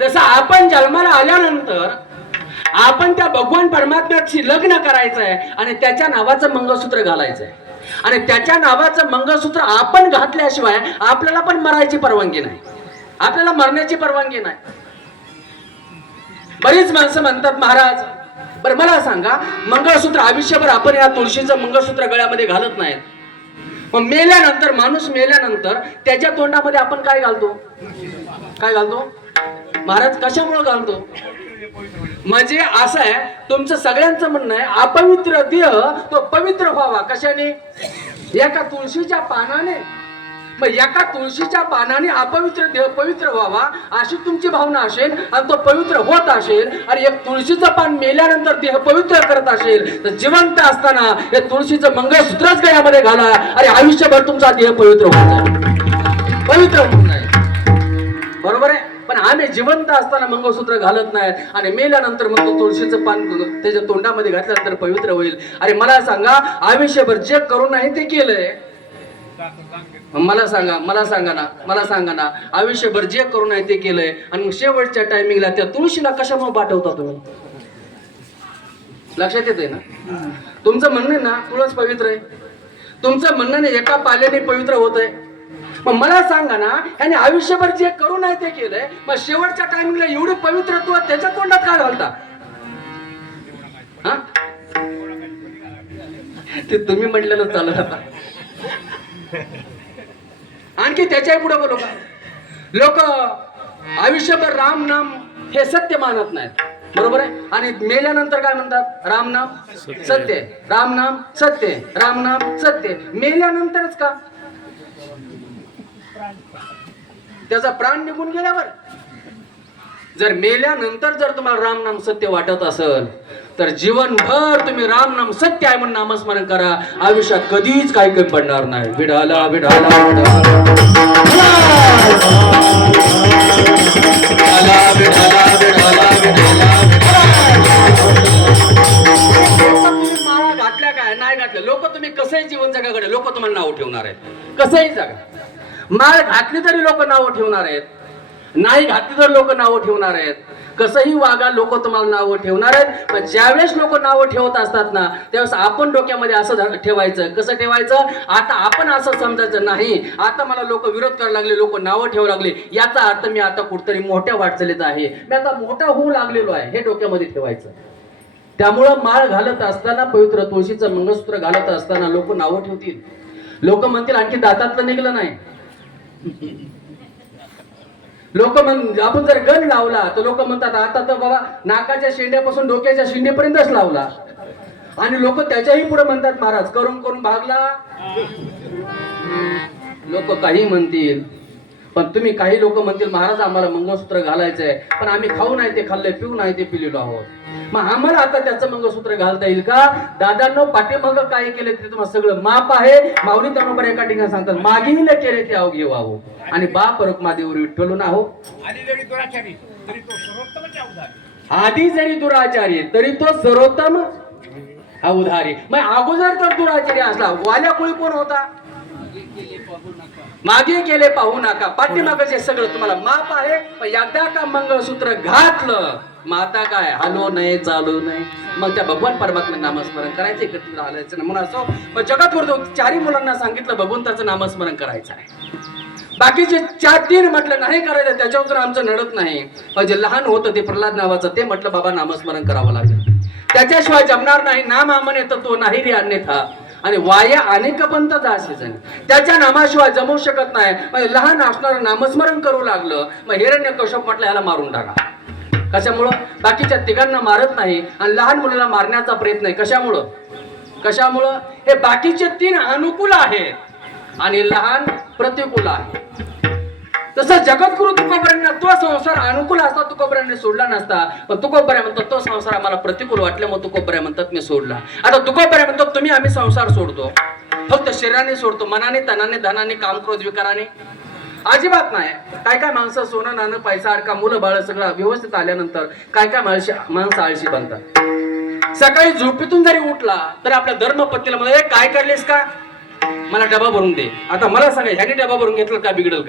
तसं आपण जन्माला आल्यानंतर आपण त्या भगवान परमात्म्याशी लग्न करायचं आहे आणि त्याच्या नावाचं मंगळसूत्र घालायचं आहे आणि त्याच्या नावाचं मंगळसूत्र आपण घातल्याशिवाय आपल्याला पण मरायची परवानगी नाही. आपल्याला मरण्याची परवानगी नाही. बरीच माणसं म्हणतात महाराज बरं मला सांगा मंगळसूत्र आयुष्यभर आपण या तुळशीचं मंगळसूत्र गळ्यामध्ये घालत नाहीत. मग मेल्यानंतर माणूस मेल्यानंतर त्याच्या तोंडामध्ये आपण काय घालतो? काय घालतो? महाराज कशामुळे घालतो? म्हणजे असं आहे तुमचं सगळ्यांचं म्हणणं आहे अपवित्र देह तो पवित्र व्हावा. कशाने? एका तुळशीच्या पानाने. मग एका तुळशीच्या पानाने अपवित्र देह पवित्र व्हावा अशी तुमची भावना असेल आणि तो पवित्र होत असेल आणि एक तुळशीचं पान मेल्यानंतर देह पवित्र करत असेल तर जिवंत असताना हे तुळशीचं मंगळसूत्रच गळ्यामध्ये घाला आणि आयुष्यभर तुमचा देह पवित्र होत जाईल पवित्र होत नाही. बरोबर आहे? पण आम्ही जिवंत असताना मंगळसूत्र घालत नाही. आणि मेल्यानंतर मग तो तुळशीचं पान त्याच्या तोंडामध्ये घातल्यानंतर पवित्र होईल. अरे मला सांगा आयुष्यभर जे करू नाही ते केलंय. मला सांगा मला सांगा ना मला सांगा ना आयुष्यभर जे करू नाही ते केलंय. आणि मग शेवटच्या टायमिंगला त्या तुळशीला कशामुळे पाठवता तुम्ही? लक्षात येते ना? तुमचं म्हणणं आहे ना तुळस पवित्र आहे. तुमचं म्हणणं नाही एका पाल्याने पवित्र होत आहे मग मला सांगा ना याने आयुष्यभर जे करू नाही ते केलंय मग शेवटच्या टायमिंगला एवढे पवित्रत्व त्याच्या तोंडात काय घालता हा? ते तुम्ही म्हटलेलं चालू आता आणखी त्याच्याही पुढे बोलू का लोक आयुष्यभर राम नाम हे सत्य मानत नाहीत बरोबर आहे आणि मेल्यानंतर काय म्हणतात राम नाम सत्य आहे. राम नाम सत्य आहे. राम नाम सत्य. मेल्यानंतरच का त्याचा प्राण निघून गेल्यावर. जर मेल्यानंतर जर तुम्हाला राम नाम सत्य वाटत असेल तर जीवनभर तुम्ही राम नाम सत्य आहे म्हणून नामस्मरण करा. आयुष्यात कधीच काही कमी पडणार नाही. बिढाला बिढाला माळा घातल्या काय? नाही घातल्या. लोक तुम्ही कसंही जीवन जगाकडे लोक तुम्हाला नाव ठेवणार आहेत. कसंही जगा. माळ घातली तरी लोक नावं ठेवणार आहेत. नाही घातली तर लोक नावं ठेवणार आहेत. कसंही वागा लोक तुम्हाला नावं ठेवणार आहेत. पण ज्यावेळेस लोक नावं ठेवत असतात ना त्यावेळेस आपण डोक्यामध्ये असं ठेवायचं. कसं ठेवायचं? आता आपण असं समजायचं नाही. आता मला लोक विरोध करायला लागले लोक नावं ठेवू लागले. याचा अर्थ मी आता कुठतरी मोठ्या वाटचालीत आहे. मी आता मोठा होऊ लागलेलो आहे हे डोक्यामध्ये ठेवायचं. त्यामुळं माळ घालत असताना पवित्र तुळशीचं मंगळसूत्र घालत असताना लोक नावं ठेवतील. लोक म्हणतील आणखी दातातलं निघलं नाही. लोक म्हण आपण जर गण लावला तर लोक म्हणतात आता तर बाबा नाकाच्या शेंड्यापासून डोक्याच्या शेंड्यापर्यंतच लावला. आणि लोक त्याच्याही पुढे म्हणतात महाराज करून करून भागला. लोक काही म्हणतील. पण तुम्ही काही लोक म्हणतील महाराज आम्हाला मंगळसूत्र घालायचंय पण आम्ही खाऊ नाही ते खाल्लंय पिऊ नाही ते पिलेलो आहोत. मग आम्हाला आता त्याचं मंगळसूत्र घालता येईल का? दादांनो पाठीमाग काय केलं ते तुम्हाला सगळं माप आहे. माऊली तनोबर एका ठिकाणी सांगतात मागील केले ते अवघे वाहू आणि बाप रखमादेवर विठ्ठलू ना हो अवधान आधी जरी दुराचारी तरी तो सर्वोत्तम अवधारी मग अगोदर तर दुराचारी असला वाल्या कुळी कोण होता? मागे गेले पाहू नका. पाठीमागचे सगळं तुम्हाला माप आहे पण एकदा का मंगळसूत्र घातलं मग आता काय? हलो नाही चालू नाही मग त्या भगवान परमात्मा नामस्मरण करायचं एकत्र आलायचं म्हणून असो. पण जगात करतो चारही मुलांना सांगितलं भगवंताचं नामस्मरण करायचं आहे. बाकीचे चार तीन म्हटलं नाही करायचं त्याच्यावर तर आमचं नडत नाही. पण जे लहान होतं ते प्रल्हाद नावाचं ते म्हटलं बाबा नामस्मरण करावं लागेल. त्याच्याशिवाय जमणार नाही. नाम आमन येतं तो नाही रे अन्यथा. आणि वाया अनेक पंत जासे जण. त्याच्या नामाशिवाय जमू शकत नाही. म्हणजे लहान असणारं नामस्मरण करू लागलं मग हिरण्य कश्यप म्हटलं ह्याला मारून टाका. कशामुळं? बाकीच्या तिघांना मारत नाही आणि लहान मुलाला मारण्याचा प्रयत्न आहे. कशामुळं? कशामुळं? हे बाकीचे तीन अनुकूल आहेत आणि लहान प्रतिकूल आहे. तसं जगद्गुरु तुकोबऱ्यांना तो संसार अनुकूल असता तुकोबऱ्यांनी सोडला नसता. पण तुकोबऱ्या म्हणतात तो संसार आम्हाला प्रतिकूल वाटल्यामुळे तुकोबऱ्या म्हणतात मी सोडला. आता तुकोबऱ्या म्हणतात तुम्ही आम्ही संसार सोडतो. फक्त शरीराने सोडतो मनाने तनाने धनाने काम क्रोध विकाराने. अजिबात नाही. काय काय माणसं सोनं नाणं पैसा अडका मुलं बाळ सगळं व्यवस्थित आल्यानंतर काय काय माणशी माणसं आळशी बनतात. सकाळी झोपेतून जरी उठला तर आपल्या धर्मपत्नीला म्हणा काय करलेस का? मला डबा भरून दे. आता मला सांगा ह्याने डबा भरून घेतलं का बिघडल